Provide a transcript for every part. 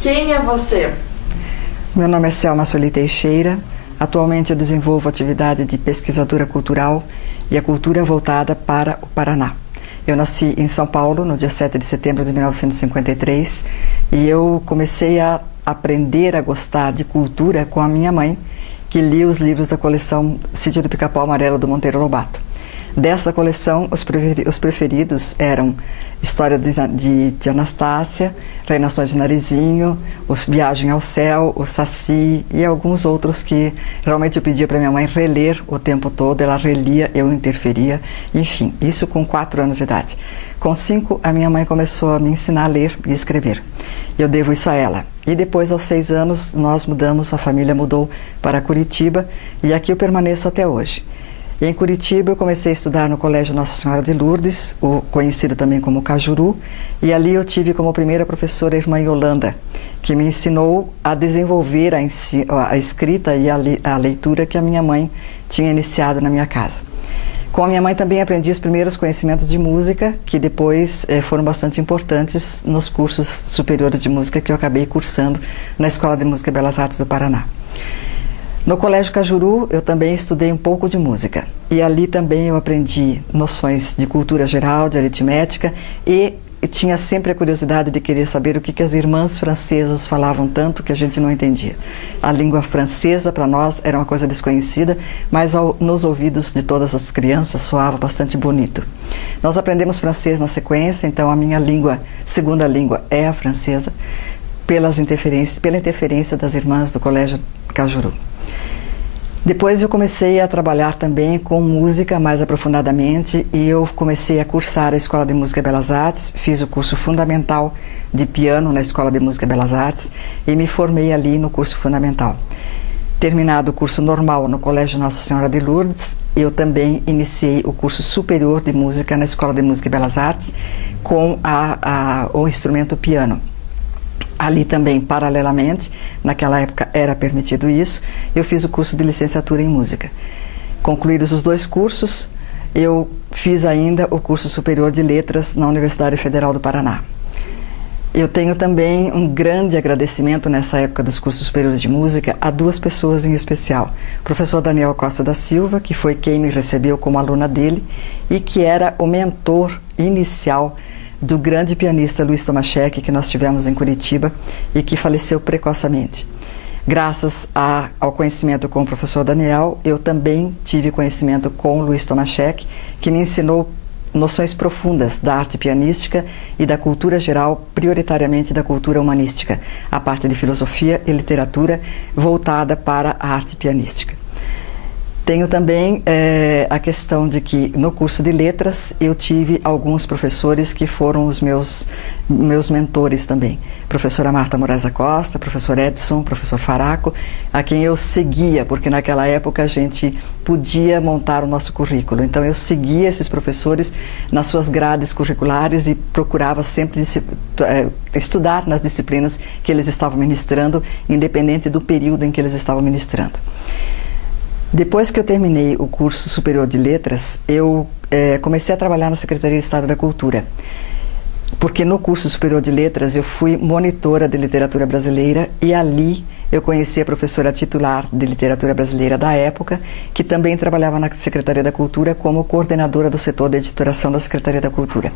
Quem é você? Meu nome é Selma Sueli Teixeira. Atualmente eu desenvolvo atividade de pesquisadora cultural e a cultura voltada para o Paraná. Eu nasci em São Paulo no dia 7 de setembro de 1953 e eu comecei a aprender a gostar de cultura com a minha mãe, que lia os livros da coleção Sítio do Pica-Pau Amarelo do Monteiro Lobato. Dessa coleção, os preferidos eram História de Anastácia, Reinações de Narizinho, Viagem ao Céu, o Saci e alguns outros que realmente eu pedia para minha mãe reler o tempo todo, ela relia, eu interferia, enfim, isso com 4 anos de idade. Com 5, a minha mãe começou a me ensinar a ler e escrever. Eu devo isso a ela. E depois, aos 6 anos, nós mudamos, a família mudou para Curitiba e aqui eu permaneço até hoje. E em Curitiba eu comecei a estudar no Colégio Nossa Senhora de Lourdes, conhecido também como Cajuru, e ali eu tive como primeira professora a irmã Yolanda, que me ensinou a desenvolver a escrita e a leitura que a minha mãe tinha iniciado na minha casa. Com a minha mãe também aprendi os primeiros conhecimentos de música, que depois foram bastante importantes nos cursos superiores de música que eu acabei cursando na Escola de Música e Belas Artes do Paraná. No Colégio Cajuru, eu também estudei um pouco de música. E ali também eu aprendi noções de cultura geral, de aritmética e tinha sempre a curiosidade de querer saber o que as irmãs francesas falavam tanto que a gente não entendia. A língua francesa, para nós, era uma coisa desconhecida, mas nos ouvidos de todas as crianças soava bastante bonito. Nós aprendemos francês na sequência, então a minha segunda língua é a francesa, pela interferência das irmãs do Colégio Cajuru. Depois eu comecei a trabalhar também com música mais aprofundadamente e eu comecei a cursar a Escola de Música e Belas Artes, fiz o curso fundamental de piano na Escola de Música e Belas Artes e me formei ali no curso fundamental. Terminado o curso normal no Colégio Nossa Senhora de Lourdes, eu também iniciei o curso superior de música na Escola de Música e Belas Artes com o instrumento piano. Ali também, paralelamente, naquela época era permitido isso, eu fiz o curso de licenciatura em música. Concluídos os 2 cursos, eu fiz ainda o curso superior de letras na Universidade Federal do Paraná. Eu tenho também um grande agradecimento nessa época dos cursos superiores de música a 2 pessoas em especial. O professor Daniel Costa da Silva, que foi quem me recebeu como aluna dele e que era o mentor inicial do grande pianista Luiz Tomaszek, que nós tivemos em Curitiba e que faleceu precocemente. Graças ao conhecimento com o professor Daniel, eu também tive conhecimento com Luiz Tomaszek, que me ensinou noções profundas da arte pianística e da cultura geral, prioritariamente da cultura humanística, a parte de filosofia e literatura voltada para a arte pianística. Tenho também a questão de que no curso de letras eu tive alguns professores que foram os meus mentores também. Professora Marta Moraes da Costa, professor Edson, professor Faraco, a quem eu seguia, porque naquela época a gente podia montar o nosso currículo. Então eu seguia esses professores nas suas grades curriculares e procurava sempre estudar nas disciplinas que eles estavam ministrando, independente do período em que eles estavam ministrando. Depois que eu terminei o curso superior de letras, eu comecei a trabalhar na Secretaria de Estado da Cultura, porque no curso superior de letras eu fui monitora de literatura brasileira e ali eu conheci a professora titular de literatura brasileira da época, que também trabalhava na Secretaria da Cultura como coordenadora do setor de editoração da Secretaria da Cultura.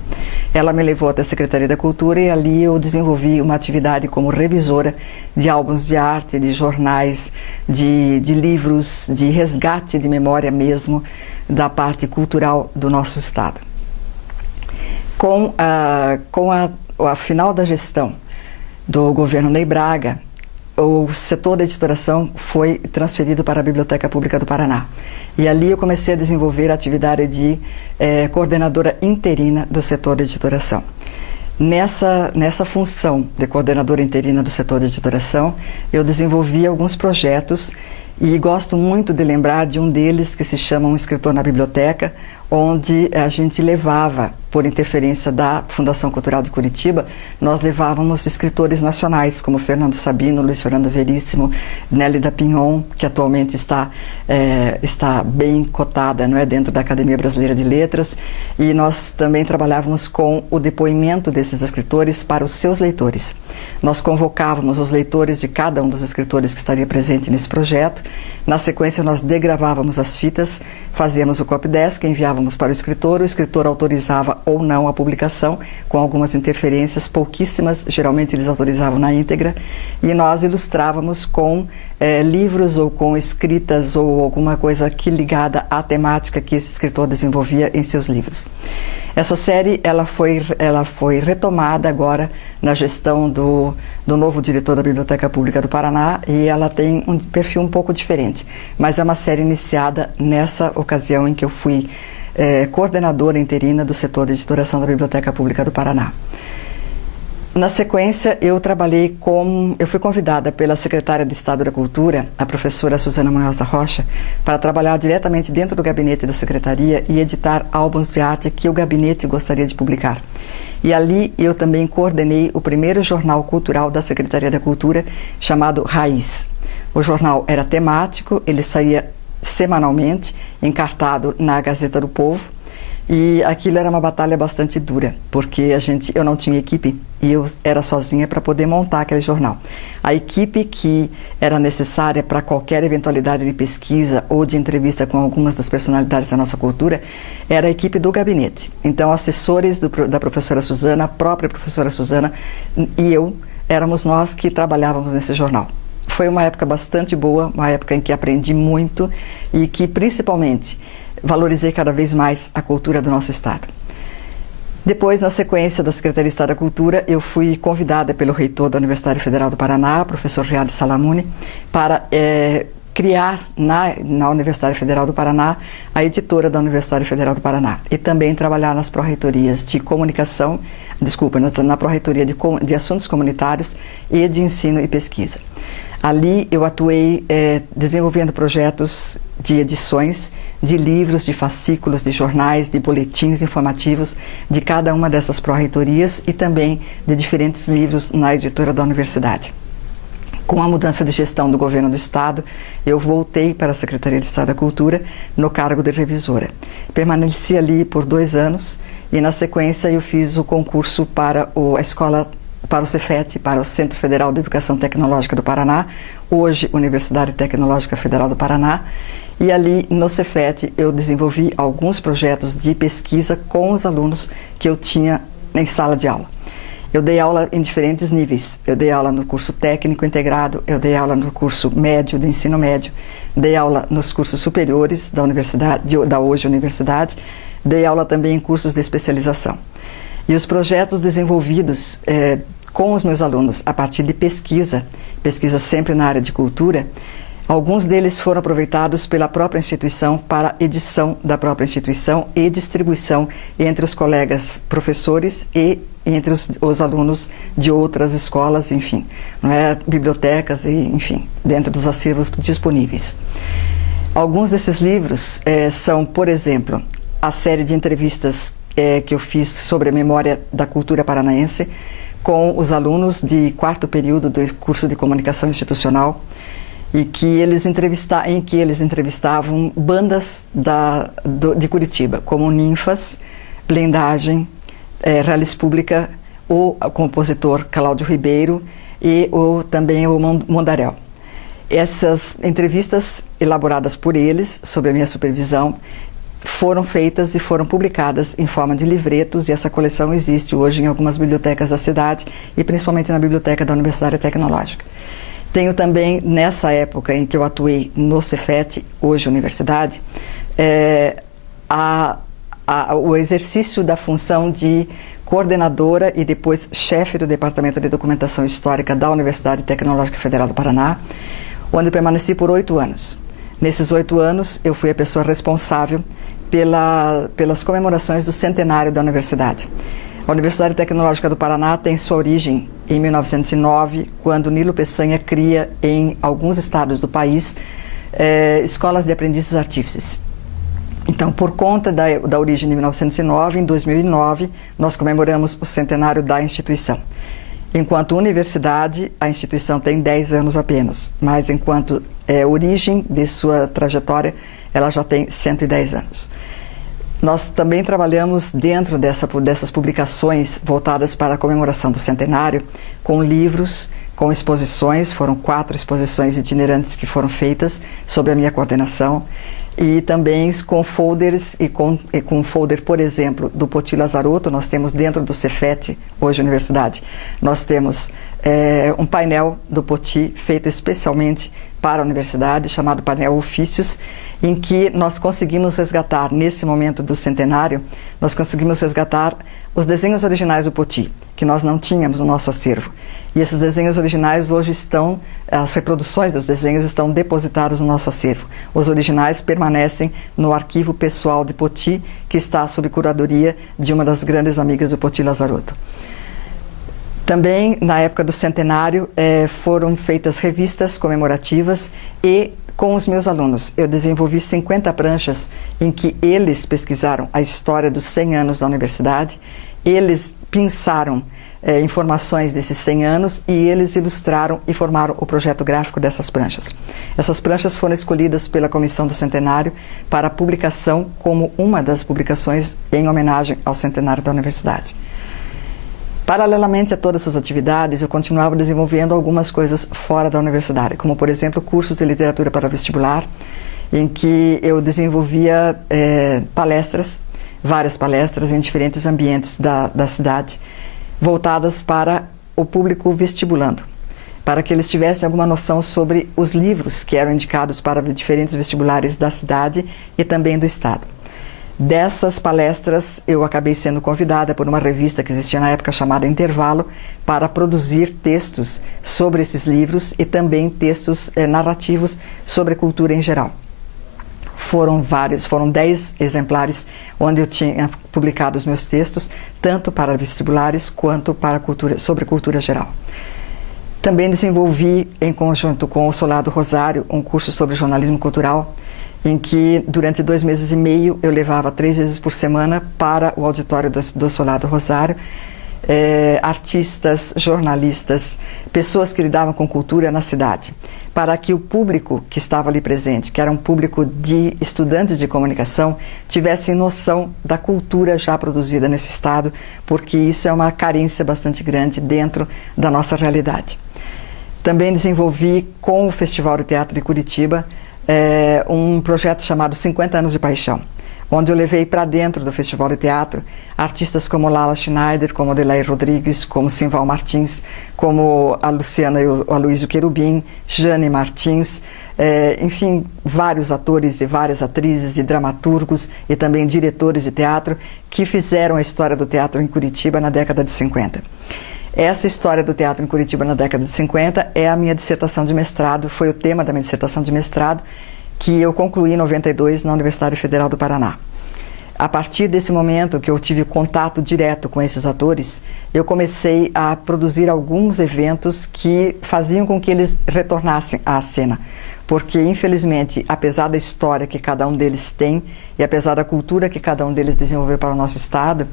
Ela me levou até a Secretaria da Cultura e ali eu desenvolvi uma atividade como revisora de álbuns de arte, de jornais, de livros, de resgate de memória mesmo da parte cultural do nosso estado. Com a final da gestão do governo Ney Braga, o setor da editoração foi transferido para a Biblioteca Pública do Paraná. E ali eu comecei a desenvolver a atividade de coordenadora interina do setor de editoração. Nessa função de coordenadora interina do setor de editoração, eu desenvolvi alguns projetos e gosto muito de lembrar de um deles que se chama Um Escritor na Biblioteca, onde a gente levava por interferência da Fundação Cultural de Curitiba, nós levávamos escritores nacionais, como Fernando Sabino, Luiz Fernando Veríssimo, Nélida Pinhon, que atualmente está bem cotada, não é, dentro da Academia Brasileira de Letras, e nós também trabalhávamos com o depoimento desses escritores para os seus leitores. Nós convocávamos os leitores de cada um dos escritores que estaria presente nesse projeto. Na sequência, nós degravávamos as fitas, fazíamos o copydesk, enviávamos para o escritor autorizava ou não a publicação, com algumas interferências, pouquíssimas, geralmente eles autorizavam na íntegra, e nós ilustrávamos com livros ou com escritas ou alguma coisa que ligada à temática que esse escritor desenvolvia em seus livros. Essa série ela foi retomada agora na gestão do novo diretor da Biblioteca Pública do Paraná, e ela tem um perfil um pouco diferente, mas é uma série iniciada nessa ocasião em que eu fui coordenadora interina do setor de editoração da Biblioteca Pública do Paraná. Na sequência, eu fui convidada pela secretária de Estado da Cultura, a professora Suzana Munhoz da Rocha, para trabalhar diretamente dentro do gabinete da secretaria e editar álbuns de arte que o gabinete gostaria de publicar. E ali eu também coordenei o primeiro jornal cultural da Secretaria da Cultura, chamado Raiz. O jornal era temático, ele saía semanalmente, encartado na Gazeta do Povo, e aquilo era uma batalha bastante dura, porque eu não tinha equipe e eu era sozinha para poder montar aquele jornal. A equipe que era necessária para qualquer eventualidade de pesquisa ou de entrevista com algumas das personalidades da nossa cultura era a equipe do gabinete. Então, assessores da professora Suzana, a própria professora Suzana e eu, éramos nós que trabalhávamos nesse jornal. Foi uma época bastante boa, uma época em que aprendi muito e que, principalmente, valorizei cada vez mais a cultura do nosso estado. Depois, na sequência da Secretaria de Estado da Cultura, eu fui convidada pelo reitor da Universidade Federal do Paraná, professor Riad Salamuni, para criar na Universidade Federal do Paraná a editora da Universidade Federal do Paraná e também trabalhar nas pró-reitorias de comunicação, na pró-reitoria de assuntos comunitários e de ensino e pesquisa. Ali eu atuei desenvolvendo projetos de edições de livros, de fascículos, de jornais, de boletins informativos de cada uma dessas pró-reitorias e também de diferentes livros na editora da universidade. Com a mudança de gestão do governo do estado, eu voltei para a Secretaria de Estado da Cultura no cargo de revisora. Permaneci ali por 2 anos e na sequência eu fiz o concurso para a escola, para o Cefet, para o Centro Federal de Educação Tecnológica do Paraná, hoje Universidade Tecnológica Federal do Paraná. E ali no Cefet eu desenvolvi alguns projetos de pesquisa com os alunos que eu tinha em sala de aula. Eu dei aula em diferentes níveis. Eu dei aula no curso técnico integrado, eu dei aula no curso médio, do ensino médio, dei aula nos cursos superiores da universidade, da hoje universidade, dei aula também em cursos de especialização. E os projetos desenvolvidos com os meus alunos a partir de pesquisa sempre na área de cultura, alguns deles foram aproveitados pela própria instituição para edição da própria instituição e distribuição entre os colegas professores e entre os alunos de outras escolas, enfim, bibliotecas e, enfim, dentro dos acervos disponíveis. Alguns desses livros são, por exemplo, a série de entrevistas que eu fiz sobre a memória da cultura paranaense com os alunos de 4º período do curso de comunicação institucional, e em que eles entrevistavam bandas de Curitiba, como Ninfas, Blindagem, Reales Pública, o compositor Cláudio Ribeiro e também o Mondarel. Essas entrevistas, elaboradas por eles, sob a minha supervisão, foram feitas e foram publicadas em forma de livretos, e essa coleção existe hoje em algumas bibliotecas da cidade e principalmente na biblioteca da Universidade Tecnológica. Tenho também, nessa época em que eu atuei no Cefet, hoje Universidade, o exercício da função de coordenadora e depois chefe do Departamento de Documentação Histórica da Universidade Tecnológica Federal do Paraná, onde eu permaneci por 8 anos. Nesses 8 anos, eu fui a pessoa responsável pelas comemorações do centenário da universidade. A Universidade Tecnológica do Paraná tem sua origem em 1909, quando Nilo Peçanha cria em alguns estados do país escolas de aprendizes artífices. Então, por conta da origem de 1909, em 2009, nós comemoramos o centenário da instituição. Enquanto universidade, a instituição tem 10 anos apenas, mas enquanto origem de sua trajetória, ela já tem 110 anos. Nós também trabalhamos dentro dessas publicações voltadas para a comemoração do centenário, com livros, com exposições. Foram 4 exposições itinerantes que foram feitas sob a minha coordenação, e também com folders e com um folder, por exemplo, do Poti Lazarotto. Nós temos dentro do Cefet, hoje universidade, nós temos um painel do Poti feito especialmente para a universidade, chamado painel Ofícios, em que nós conseguimos resgatar, nesse momento do centenário, nós conseguimos resgatar os desenhos originais do Poti, que nós não tínhamos no nosso acervo. E esses desenhos originais hoje estão, as reproduções dos desenhos estão depositados no nosso acervo. Os originais permanecem no arquivo pessoal de Poti, que está sob curadoria de uma das grandes amigas do Poti Lazarotto. Também, na época do centenário, foram feitas revistas comemorativas e, com os meus alunos, eu desenvolvi 50 pranchas em que eles pesquisaram a história dos 100 anos da universidade, eles pensaram informações desses 100 anos e eles ilustraram e formaram o projeto gráfico dessas pranchas. Essas pranchas foram escolhidas pela Comissão do Centenário para publicação como uma das publicações em homenagem ao centenário da universidade. Paralelamente a todas essas atividades, eu continuava desenvolvendo algumas coisas fora da universidade, como, por exemplo, cursos de literatura para vestibular, em que eu desenvolvia palestras, várias palestras em diferentes ambientes da cidade, voltadas para o público vestibulando, para que eles tivessem alguma noção sobre os livros que eram indicados para diferentes vestibulares da cidade e também do estado. Dessas palestras, eu acabei sendo convidada por uma revista que existia na época chamada Intervalo para produzir textos sobre esses livros e também textos narrativos sobre cultura em geral. Foram 10 exemplares onde eu tinha publicado os meus textos, tanto para vestibulares quanto para sobre cultura geral. Também desenvolvi, em conjunto com o Solado Rosário, um curso sobre jornalismo cultural, em que durante 2 meses e meio eu levava 3 vezes por semana para o auditório do Solado Rosário, artistas, jornalistas, pessoas que lidavam com cultura na cidade, para que o público que estava ali presente, que era um público de estudantes de comunicação, tivessem noção da cultura já produzida nesse estado, porque isso é uma carência bastante grande dentro da nossa realidade. Também desenvolvi com o Festival de Teatro de Curitiba um projeto chamado 50 Anos de Paixão, onde eu levei para dentro do Festival de Teatro artistas como Lala Schneider, como Adelaide Rodrigues, como Simval Martins, como a Luciana e o Aloysio Querubim, Jane Martins, enfim, vários atores e várias atrizes e dramaturgos e também diretores de teatro que fizeram a história do teatro em Curitiba na década de 50. Essa história do teatro em Curitiba na década de 50 é a minha dissertação de mestrado, foi o tema da minha dissertação de mestrado, que eu concluí em 92 na Universidade Federal do Paraná. A partir desse momento que eu tive contato direto com esses atores, eu comecei a produzir alguns eventos que faziam com que eles retornassem à cena. Porque, infelizmente, apesar da história que cada um deles tem e apesar da cultura que cada um deles desenvolveu para o nosso estado,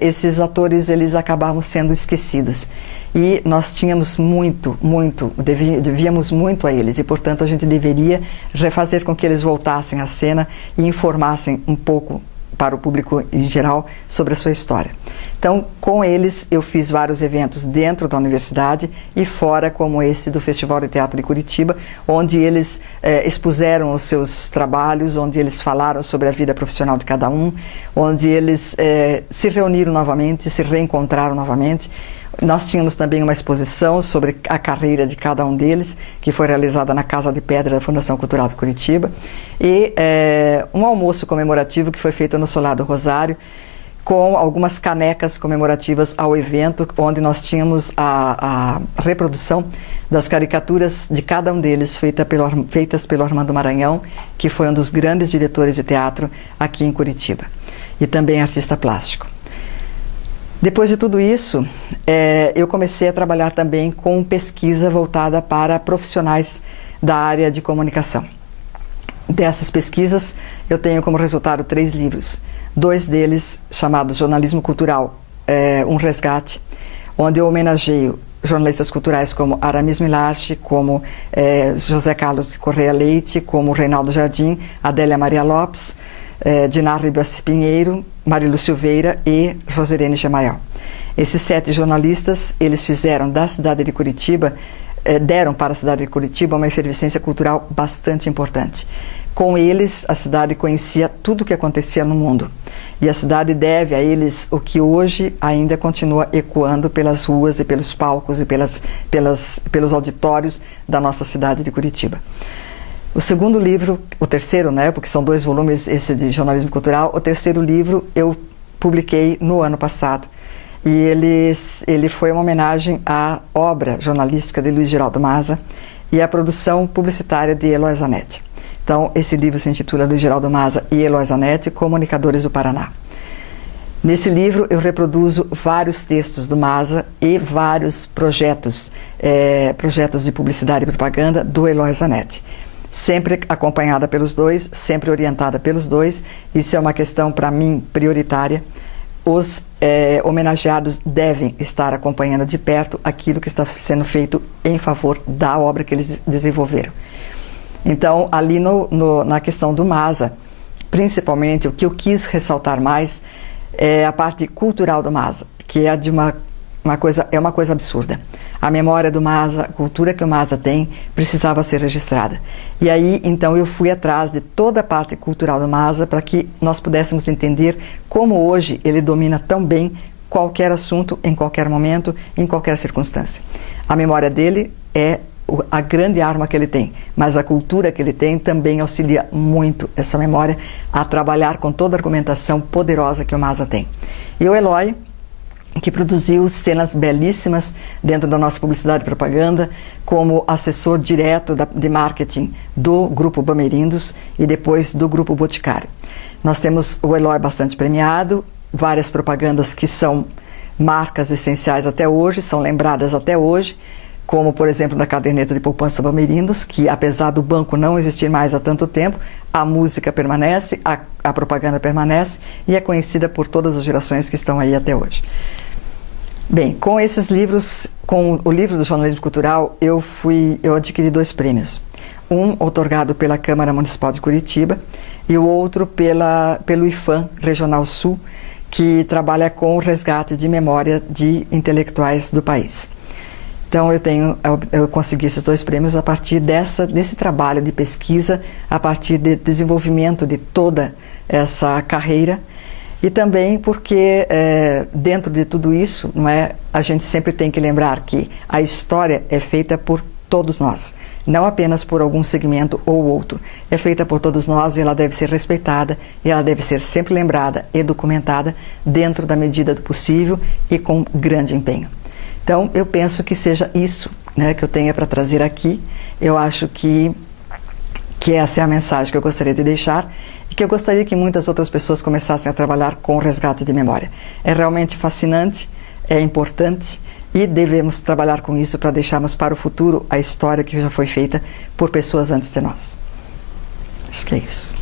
esses atores eles acabavam sendo esquecidos. E nós tínhamos devíamos muito a eles e, portanto, a gente deveria refazer com que eles voltassem à cena e informassem um pouco para o público em geral sobre a sua história. Então, com eles, eu fiz vários eventos dentro da universidade e fora, como esse do Festival de Teatro de Curitiba, onde eles expuseram os seus trabalhos, onde eles falaram sobre a vida profissional de cada um, onde eles se reuniram novamente, se reencontraram novamente. Nós tínhamos também uma exposição sobre a carreira de cada um deles, que foi realizada na Casa de Pedra da Fundação Cultural de Curitiba, e um almoço comemorativo que foi feito no Solado Rosário, com algumas canecas comemorativas ao evento, onde nós tínhamos a reprodução das caricaturas de cada um deles feitas pelo Armando Maranhão, que foi um dos grandes diretores de teatro aqui em Curitiba, e também artista plástico. Depois de tudo isso, eu comecei a trabalhar também com pesquisa voltada para profissionais da área de comunicação. Dessas pesquisas, eu tenho como resultado 3 livros. 2 deles chamados Jornalismo Cultural, um resgate, onde eu homenageio jornalistas culturais como Aramis Milarchi, como José Carlos Correia Leite, como Reinaldo Jardim, Adélia Maria Lopes, Dinar Ribas Pinheiro, Marilu Silveira e Rosirene Gemayel. Esses 7 jornalistas, eles fizeram da cidade de Curitiba, deram para a cidade de Curitiba uma efervescência cultural bastante importante. Com eles, a cidade conhecia tudo o que acontecia no mundo. E a cidade deve a eles o que hoje ainda continua ecoando pelas ruas e pelos palcos e pelos auditórios da nossa cidade de Curitiba. O segundo livro, o terceiro, né, porque são 2 volumes, esse de jornalismo cultural, o terceiro livro eu publiquei no ano passado. E ele foi uma homenagem à obra jornalística de Luiz Geraldo Maza e à produção publicitária de Eloy Zanetti. Então, esse livro se intitula Luiz Geraldo Maza e Eloy Zanetti, Comunicadores do Paraná. Nesse livro eu reproduzo vários textos do Maza e vários projetos de publicidade e propaganda do Eloy Zanetti. Sempre acompanhada pelos 2, sempre orientada pelos 2. Isso é uma questão, para mim, prioritária. Os homenageados devem estar acompanhando de perto aquilo que está sendo feito em favor da obra que eles desenvolveram. Então, ali na questão do Maza, principalmente, o que eu quis ressaltar mais é a parte cultural do Maza, que é uma coisa absurda. A memória do Maza, a cultura que o Maza tem, precisava ser registrada. E aí, então, eu fui atrás de toda a parte cultural do Maza para que nós pudéssemos entender como hoje ele domina tão bem qualquer assunto, em qualquer momento, em qualquer circunstância. A memória dele é a grande arma que ele tem, mas a cultura que ele tem também auxilia muito essa memória a trabalhar com toda a argumentação poderosa que o Maza tem. E o Eloy, que produziu cenas belíssimas dentro da nossa publicidade e propaganda, como assessor direto de marketing do Grupo Bamerindos e depois do Grupo Boticário. Nós temos o Eloy bastante premiado, várias propagandas que são marcas essenciais até hoje, são lembradas até hoje, como, por exemplo, da caderneta de poupança Bamerindos, que apesar do banco não existir mais há tanto tempo, a música permanece, a propaganda permanece e é conhecida por todas as gerações que estão aí até hoje. Bem, com esses livros, com o livro do jornalismo cultural, eu adquiri 2 prêmios. Um outorgado pela Câmara Municipal de Curitiba e o outro pelo IFAM Regional Sul, que trabalha com o resgate de memória de intelectuais do país. Então, eu consegui esses 2 prêmios a partir desse trabalho de pesquisa, a partir de desenvolvimento de toda essa carreira. E também porque, dentro de tudo isso, a gente sempre tem que lembrar que a história é feita por todos nós, não apenas por algum segmento ou outro. É feita por todos nós e ela deve ser respeitada e ela deve ser sempre lembrada e documentada dentro da medida do possível e com grande empenho. Então, eu penso que seja isso, né, que eu tenha para trazer aqui. Eu acho que essa é a mensagem que eu gostaria de deixar e que eu gostaria que muitas outras pessoas começassem a trabalhar com o resgate de memória. É realmente fascinante, é importante e devemos trabalhar com isso para deixarmos para o futuro a história que já foi feita por pessoas antes de nós. Acho que é isso.